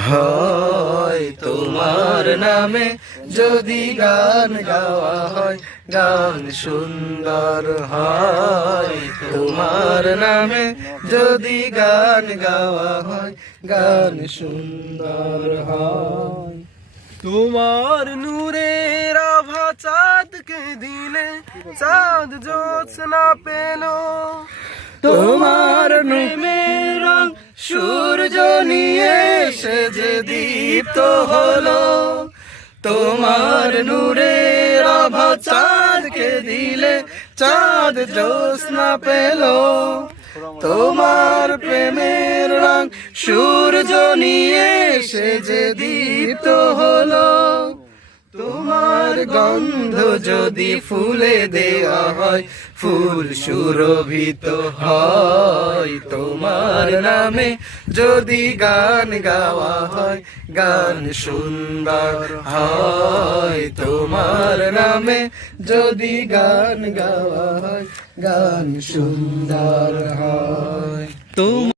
হয়, তোমার নামে যদি গান গাওয়া হয়, গান সুন্দর হয়। তোমার নামে যদি গান গাওয়া হয়, গান সুন্দর হয়। তোমার নূরের আভা চাঁদকে দিলে, চাঁদ জ্যোৎস্না পেল। তোমার প্রেমের রং সূর্য নিয়ে এসে যে দীপ্ত হলো। তোমার নূরের আভা চাঁদকে দিলে, চাঁদ জ্যোৎস্না পেল। তোমার প্রেমের রং সূর্য নিয়ে এসে যে দীপ্ত হলো। তোমার গন্ধ যদি ফুলে দেওয়া হয়, ফুল সুরভিত হয়। তোমার নামে যদি গান গাওয়া হয়, গান সুন্দর হয়। তোমার নামে যদি গান গাওয়া হয়, গান সুন্দর হয়।